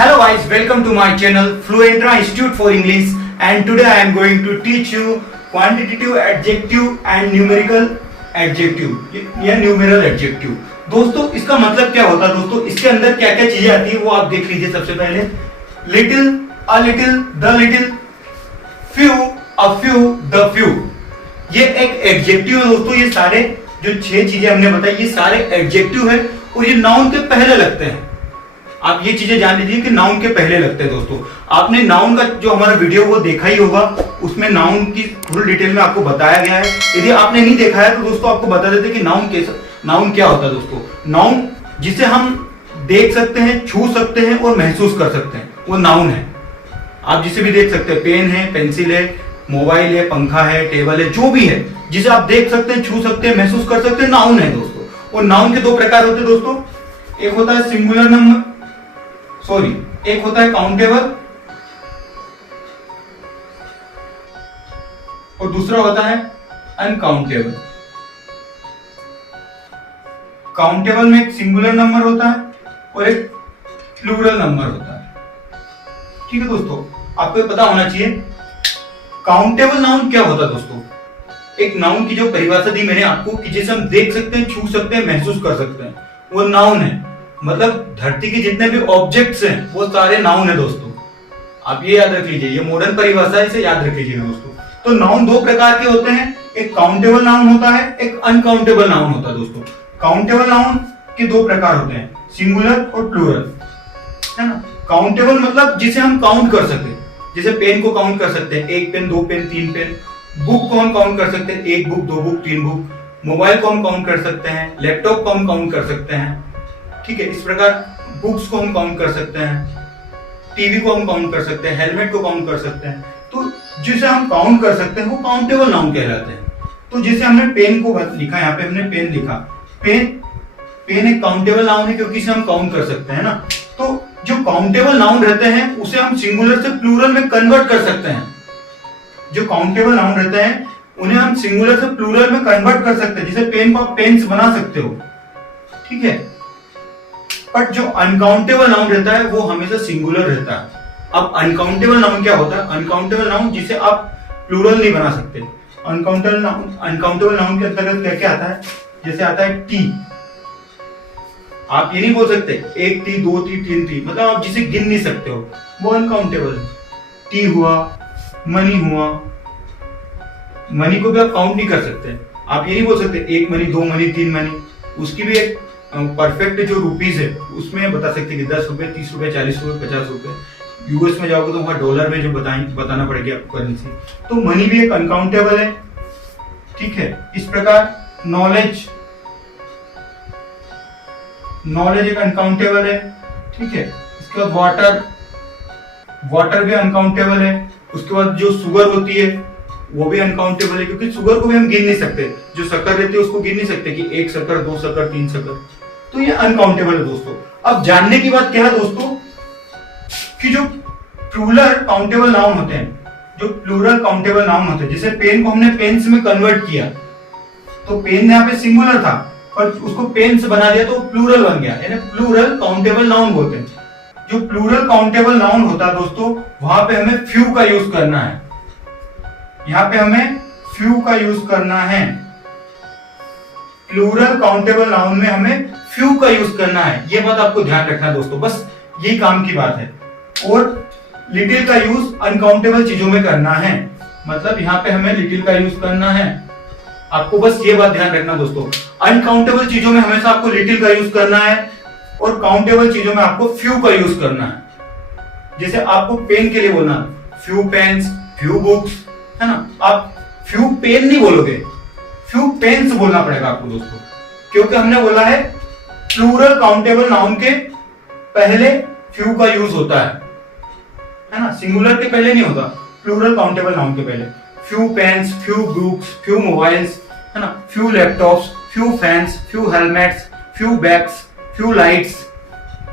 Hello guys, welcome to my channel Fluentra Institute for English, and today I am going to teach you quantitative adjective and numerical adjective या numeral adjective। दोस्तों इसका मतलब क्या होता है दोस्तों, इसके अंदर क्या क्या चीजें आती है वो आप देख लीजिए। सबसे पहले little, a little, the little, few, a few, the few, ये एक एडजेक्टिव है दोस्तों। ये सारे जो 6 चीजें हमने बताई ये सारे एडजेक्टिव है और ये नाउन के पहले लगते हैं। आप ये चीजें जान लीजिए कि नाउन के पहले लगते हैं दोस्तों। आपने नाउन का जो हमारा वीडियो वो देखा ही होगा, उसमें नाउन की फुल डिटेल में आपको बताया गया है। यदि आपने नहीं देखा है तो दोस्तों आपको बता देते कि नाउन क्या होता है दोस्तों। नाउन जिसे हम देख सकते हैं, छू सकते हैं और महसूस कर सकते हैं, वो नाउन है। आप जिसे भी देख सकते हैं, पेन है, पेंसिल है, मोबाइल है, पंखा है, टेबल है, जो भी है जिसे आप देख सकते हैं, छू सकते हैं, महसूस कर सकते हैं, नाउन है दोस्तों। और नाउन के 2 प्रकार होते हैं दोस्तों। एक होता है सिंगुलर नंबर, एक होता है काउंटेबल और दूसरा होता है अनकाउंटेबल। काउंटेबल में एक सिंगुलर नंबर होता है और एक प्लूरल नंबर होता है। ठीक है दोस्तों, आपको पता होना चाहिए काउंटेबल नाउन क्या होता है दोस्तों। एक नाउन की जो परिभाषा दी मैंने आपको कि जिसे हम देख सकते हैं, छू सकते हैं, महसूस कर सकते हैं, वो नाउन है। मतलब धरती के जितने भी ऑब्जेक्ट्स हैं वो सारे नाउन है दोस्तों। आप ये याद रख लीजिए, ये मॉडर्न परिभाषा है, इसे याद रख लीजिएगा दोस्तों। तो नाउन 2 प्रकार के होते हैं, एक काउंटेबल नाउन होता है, एक अनकाउंटेबल नाउन होता है दोस्तों। काउंटेबल नाउन के 2 प्रकार होते हैं, सिंगुलर और प्लूरल, है ना। काउंटेबल मतलब जिसे हम काउंट कर सकते हैं, जैसे पेन को काउंट कर सकते हैं, 1 पेन, 2 पेन, 3 पेन। बुक को हम काउंट कर सकते हैं, 1 बुक, 2 बुक, 3 बुक। मोबाइल को हम काउंट कर सकते हैं, लैपटॉप को हम काउंट कर सकते हैं। ठीक है, इस प्रकार बुक्स को हम काउंट कर सकते हैं, टीवी को हम काउंट कर सकते हैं, हेलमेट को काउंट कर सकते हैं। तो जिसे हम काउंट कर सकते हैं वो काउंटेबल नाउन कहलाते हैं। तो जैसे हमने पेन को लिखा, यहाँ पे हमने पेन लिखा, पेन एक काउंटेबल नाउन है क्योंकि इसे हम काउंट कर सकते हैं ना। तो जो काउंटेबल नाउन रहते हैं उसे हम सिंगुलर से प्लूरल में कन्वर्ट कर सकते हैं। जो काउंटेबल नाउन रहते हैं उन्हें हम सिंगुलर से प्लूरल में कन्वर्ट कर सकते हैं। जैसे पेन को आप पेन्स बना सकते हो, ठीक है। बट जो अनकाउंटेबल नाउन रहता है वो हमेशा सिंगुलर रहता है। अब अनकाउंटेबल नाउन क्या होता है? अनकाउंटेबल नाउन जिसे आप प्लूरल नहीं बना सकते। अनकाउंटेबल नाउन के अंतर्गत क्या क्या आता है? जैसे आता है टी। आप ये नहीं बोल सकते 1 टी, 2 टी, 3 टी, मतलब आप जिसे गिन नहीं सकते हो, वो अनकाउंटेबल है। टी हुआ, मनी हुआ, मनी को भी आप काउंट नहीं कर सकते। आप ये नहीं बोल सकते 1 मनी, 2 मनी, 3 मनी। उसकी भी एक परफेक्ट जो रुपीज है उसमें बता सकते कि 10 रुपए, 30 रुपए, 40 रुपए, 50 रुपए। यूएस में जाओगे तो वहां डॉलर में जो बताना पड़ेगा आपको करेंसी। तो मनी भी एक अनकाउंटेबल है, ठीक है। इस प्रकार नॉलेज एक अनकाउंटेबल है, ठीक है। इसके बाद वाटर भी अनकाउंटेबल है। उसके बाद जो शुगर होती है वो भी अनकाउंटेबल है, क्योंकि शुगर को भी हम गिन नहीं सकते। जो शक्कर रहती है उसको गिन नहीं सकते कि 1 शक्कर, 2 शक्कर, 3 शक्कर। तो ये अनकाउंटेबल है दोस्तों। अब जानने की बात क्या है दोस्तों कि जो प्लूरल काउंटेबल नाउन होते हैं, जैसे पेन को हमने पेन्स में कन्वर्ट किया, तो पेन यहाँ पे सिंगुलर था पर उसको पेन्स बना दिया तो प्लूरल बन गया, यानी प्लूरल काउंटेबल नाउन बोलते हैं। जो प्लूरल काउंटेबल नाउन होता है दोस्तों, वहां पे हमें फ्यू का यूज करना है। यहाँ पे हमें फ्यू का यूज करना है। प्लूरल काउंटेबल नाउन में हमें फ्यू का यूज करना है। ये बात आपको ध्यान रखना है दोस्तों, बस यही काम की बात है। और लिटिल का यूज अनकाउंटेबल चीजों में करना है, मतलब यहाँ पे हमें लिटिल का यूज करना है। आपको बस ये बात ध्यान रखना दोस्तों, अनकाउंटेबल चीजों में हमेशा आपको लिटिल का यूज करना है और काउंटेबल चीजों में आपको फ्यू का यूज करना है। जैसे आपको पेन के लिए बोलना फ्यू पेन्स, फ्यू बुक्स, है ना। आप फ्यू पेन नहीं बोलोगे, फ्यू पेन्स बोलना पड़ेगा आपको दोस्तों, क्योंकि हमने बोला है प्लूरल काउंटेबल नाउन के पहले फ्यू का यूज होता है ना। सिंगुलर के पहले नहीं होता, प्लूरल काउंटेबल नाउन के पहले। Few pens, few books, few mobiles, है ना, few laptops, few fans, few helmets, few bags, few lights,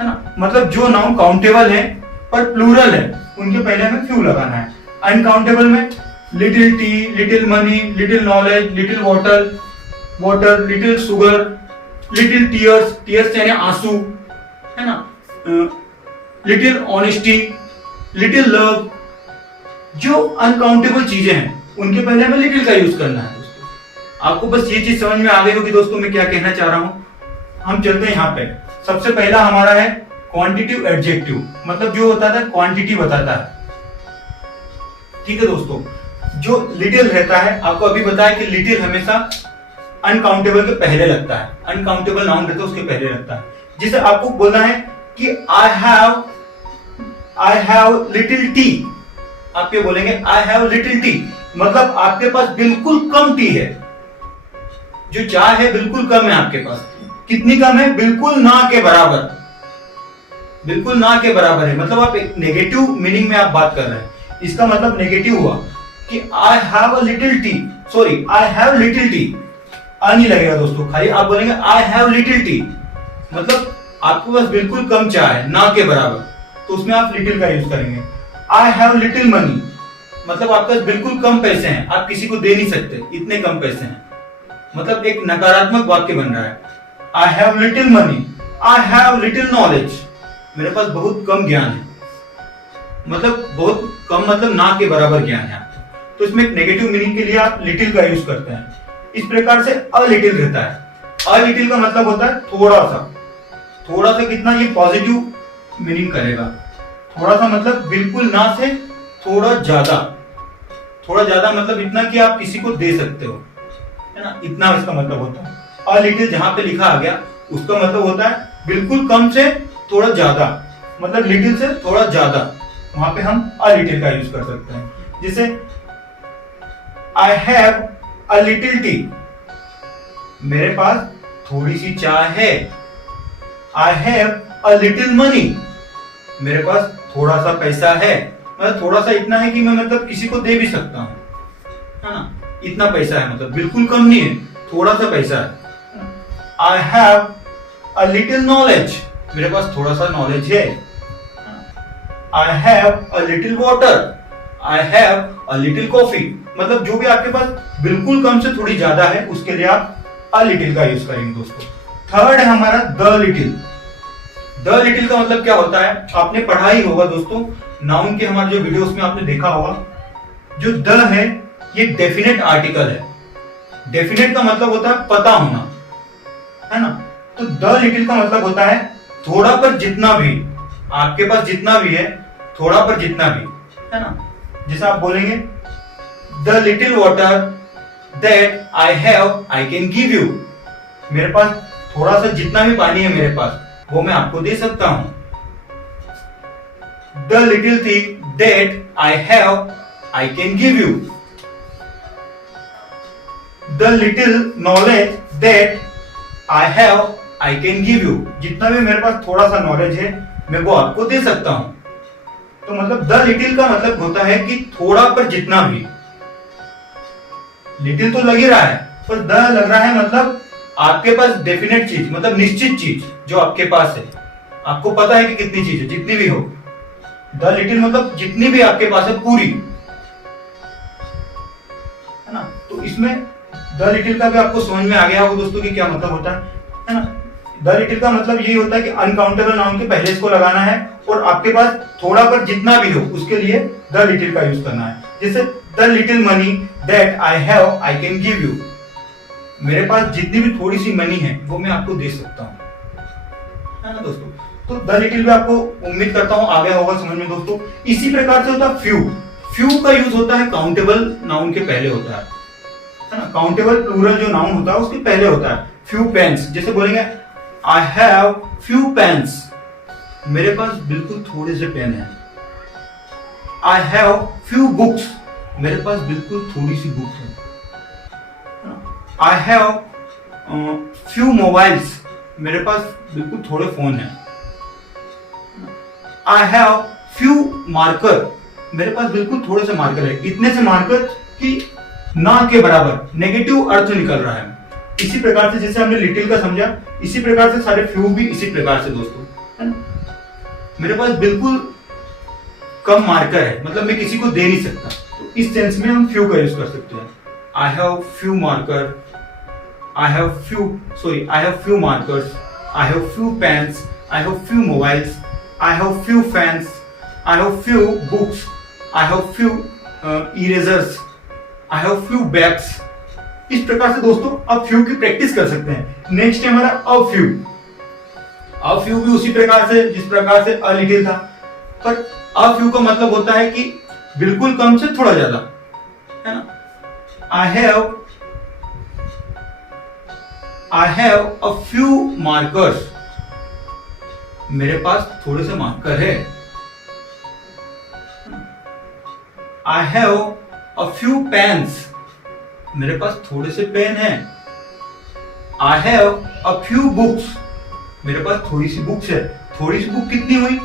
है ना। मतलब जो नाउन काउंटेबल है पर प्लूरल है उनके पहले हमें फ्यू लगाना है। अनकाउंटेबल में little T, little money, little knowledge, little water, little sugar, little tears यानी आंसू, है ना, लिटिल ऑनेस्टी, लिटिल लव, जो अनकाउंटेबल चीजें हैं उनके पहले हमें लिटिल का यूज करना है दोस्तों। आपको बस ये चीज समझ में आ गई होगी दोस्तों मैं क्या कहना चाह रहा हूं। हम चलते हैं यहाँ पे। सबसे पहला हमारा है क्वांटिटिव एडजेक्टिव, मतलब जो होता है क्वांटिटी बताता है। ठीक है दोस्तों, जो लिटिल रहता है, आपको अभी बताया कि लिटिल हमेशा अनकाउंटेबल के पहले लगता है, अनकाउंटेबल नाउन रहता है उसके पहले लगता है। जिसे आपको बोलना है कि आई हैव लिटिल टी, आप ये बोलेंगे आई हैव लिटिल टी, मतलब आपके पास बिल्कुल कम टी है। जो चाय है बिल्कुल कम है आपके पास। कितनी कम है? बिल्कुल ना के बराबर, बिल्कुल ना के बराबर है। मतलब आप एक नेगेटिव मीनिंग में आप बात कर रहे हैं। इसका मतलब नेगेटिव हुआ कि I have a little T, sorry I have little T, नहीं लगेगा दोस्तों, खाली आप बोलेंगे आई हैव लिटिल टी, मतलब आपके पास बिल्कुल कम चाय है, ना के बराबर, तो उसमें आप लिटिल का यूज करेंगे। आई हैव लिटिल मनी, मतलब आपके पास बिल्कुल कम पैसे हैं, आप किसी को दे नहीं सकते, इतने कम पैसे हैं, मतलब एक नकारात्मक वाक्य बन रहा है। I have little money, I have little knowledge, मेरे पास बहुत कम ज्ञान है, मतलब बहुत कम, मतलब ना के बराबर ज्ञान है आपको। तो इसमें एक नेगेटिव मीनिंग के लिए आप लिटिल का यूज करते हैं। इस प्रकार से अ लिटिल रहता है। अ लिटिल का मतलब होता है थोड़ा सा। थोड़ा सा कितना? ये पॉजिटिव मीनिंग करेगा। थोड़ा सा मतलब बिल्कुल ना से थोड़ा ज्यादा। थोड़ा ज्यादा मतलब इतना कि आप किसी को दे सकते हो, है ना, इतना इसका मतलब होता है। अ लिटिल जहां पे लिखा आ गया उसका मतलब होता है बिल्कुल कम से थोड़ा ज्यादा, मतलब लिटिल से थोड़ा ज्यादा, वहां पे हम अ लिटिल का यूज कर सकते हैं। जैसे I have a little T, मेरे पास थोड़ी सी चाय है। I have a little money, मेरे पास थोड़ा सा पैसा है, मतलब थोड़ा सा इतना है कि मैं मतलब किसी को दे भी सकता हूं, है ना, इतना पैसा है, मतलब बिल्कुल कम नहीं है, थोड़ा सा पैसा है। I have a little knowledge, मेरे पास थोड़ा सा नॉलेज है। I have a little water, I have a little coffee, मतलब जो भी आपके पास बिल्कुल कम से थोड़ी ज्यादा है उसके लिए आप अ लिटिल का यूज करेंगे दोस्तों। थर्ड है हमारा द लिटिल। द लिटिल का मतलब क्या होता है? आपने पढ़ा ही होगा दोस्तों, नाउन के हमारे जो वीडियोस में आपने देखा होगा, जो द है ये डेफिनेट आर्टिकल है। डेफिनेट का मतलब होता है पता होना, है ना। तो द लिटिल का मतलब होता है थोड़ा पर जितना भी, आपके पास जितना भी है, थोड़ा पर जितना भी, है ना। जैसे आप बोलेंगे the little water that I have I can give you, मेरे पास थोड़ा सा जितना भी पानी है मेरे पास वो मैं आपको दे सकता हूं। The little thing that I have I can give you, the little knowledge that I have I can give you, जितना भी मेरे पास थोड़ा सा नॉलेज है मैं वो आपको दे सकता हूं। तो मतलब द लिटिल का मतलब होता है कि थोड़ा पर जितना भी। लिटिल तो लग ही रहा है पर द लग रहा है, मतलब आपके पास डेफिनेट चीज, मतलब निश्चित चीज जो आपके पास है, आपको पता है कि कितनी चीज है, जितनी भी हो। द लिटिल मतलब जितनी भी आपके पास है पूरी, है ना। तो इसमें द लिटिल का भी आपको समझ में आ गया होगा दोस्तों कि क्या मतलब होता है ना। द लिटिल का मतलब यही होता है कि अनकाउंटेबल नाउन के पहले इसको लगाना है और आपके पास थोड़ा पर जितना भी हो उसके लिए द लिटिल का यूज करना है। जैसे the little money that I have I can give you, मेरे पास जितनी भी थोड़ी सी मनी है वो मैं आपको दे सकता हूं, है ना दोस्तों। तो द लिटिल भी आपको उम्मीद करता हूं आ गया होगा समझ में दोस्तों। इसी प्रकार से होता है फ्यू। फ्यू का यूज होता है काउंटेबल नाउन के पहले होता है ना। काउंटेबल प्लूरल जो नाउन होता है उसके पहले होता है। फ्यू पेन्स, जैसे बोलेंगे आई हैव फ्यू पेन्स, मेरे पास बिल्कुल थोड़े से पेन है। आई हैव फ्यू बुक्स, मेरे पास बिल्कुल थोड़ी सी बुक है। आई हैव फ्यू मोबाइल्स, मेरे पास बिल्कुल थोड़े फोन है। आई हैव फ्यू मार्कर, मेरे पास बिल्कुल थोड़े से मार्कर है, इतने से मार्कर कि ना के बराबर, नेगेटिव अर्थ निकल रहा है। इसी प्रकार से जैसे हमने लिटिल का समझा, इसी प्रकार से सारे फ्यू भी इसी प्रकार से दोस्तों, है ना। मेरे पास बिल्कुल कम मार्कर है, मतलब मैं किसी को दे नहीं सकता, तो इस सेंस में हम फ्यू का यूज कर सकते हैं। I have few marker, I have few markers, I have few pens, I have few mobiles, I have few fans, I have few books, I have few erasers, I have few bags। इस प्रकार से दोस्तों अब few की practice कर सकते हैं। Next है हमारा अ फ्यू। अ फ्यू भी उसी प्रकार से जिस प्रकार से अ लिटिल था, पर अ फ्यू का मतलब होता है कि बिल्कुल कम से थोड़ा ज्यादा, है ना। I have a few markers, मेरे पास थोड़े से मार्कर है। I have a few pens, मेरे पास थोड़े से पेन है। I have a few books, मेरे पास थोड़ी सी बुक्स है। थोड़ी सी बुक कितनी हुई?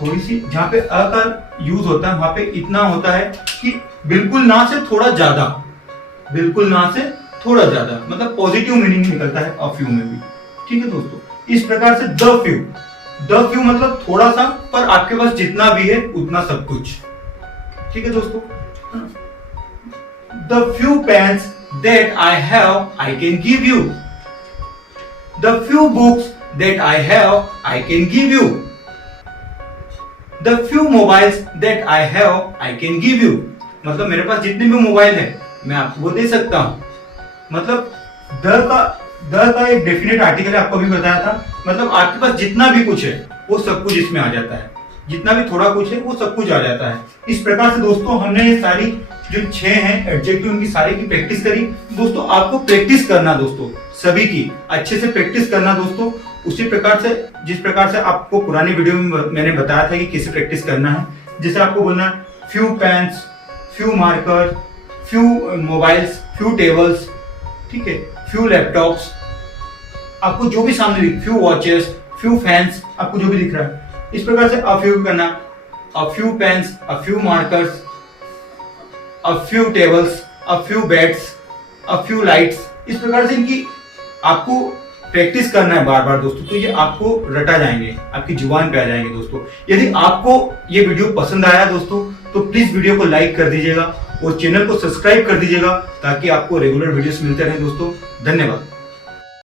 थोड़ी सी, जहां पे अ का यूज होता है वहां पे इतना होता है कि बिल्कुल ना से थोड़ा ज्यादा, बिल्कुल ना से थोड़ा ज्यादा, मतलब पॉजिटिव मीनिंग निकलता है अ फ्यू में भी। ठीक है दोस्तों, इस प्रकार से द फ्यू, द फ्यू मतलब थोड़ा सा, पर आपके पास जितना भी है उतना सब कुछ। ठीक है दोस्तों, the few pens that I have I can give you, the few books that I have I can give you, the few mobiles that I have I can give you, मतलब मेरे पास जितने भी मोबाइल है मैं आपको वो दे सकता हूं। मतलब द का एक डेफिनेट आर्टिकल आपको भी बताया था, मतलब आपके पास जितना भी कुछ है वो सब कुछ इसमें आ जाता है, जितना भी थोड़ा कुछ है वो सब कुछ आ जाता है। इस प्रकार से दोस्तों हमने ये सारी जो 6 हैं एडजेक्टिव उनकी सारी की प्रैक्टिस करी। दोस्तों आपको प्रैक्टिस करना, दोस्तों सभी की अच्छे से प्रैक्टिस करना दोस्तों, उसी प्रकार से जिस प्रकार से आपको पुरानी वीडियो में मैंने बताया था कि कैसे प्रैक्टिस करना है। जैसे आपको बोलना है few pens, few marker, few mobiles, few tables, ठीक है, फ्यू लैपटॉप्स, आपको जो भी सामने दिख, फ्यू वॉचेस, फ्यू फैंस, आपको जो भी दिख रहा है इस प्रकार से अ फ्यू करना। A few pens, a few markers, a few tables, a few beds, a few lights, इस प्रकार से इनकी आपको प्रैक्टिस करना है बार बार दोस्तों, तो ये आपको रटा जाएंगे, आपकी जुबान पे आ जाएंगे दोस्तों। यदि आपको ये वीडियो पसंद आया दोस्तों तो प्लीज वीडियो को लाइक कर दीजिएगा और चैनल को सब्सक्राइब कर दीजिएगा ताकि आपको रेगुलर वीडियोस मिलते रहे दोस्तों। धन्यवाद।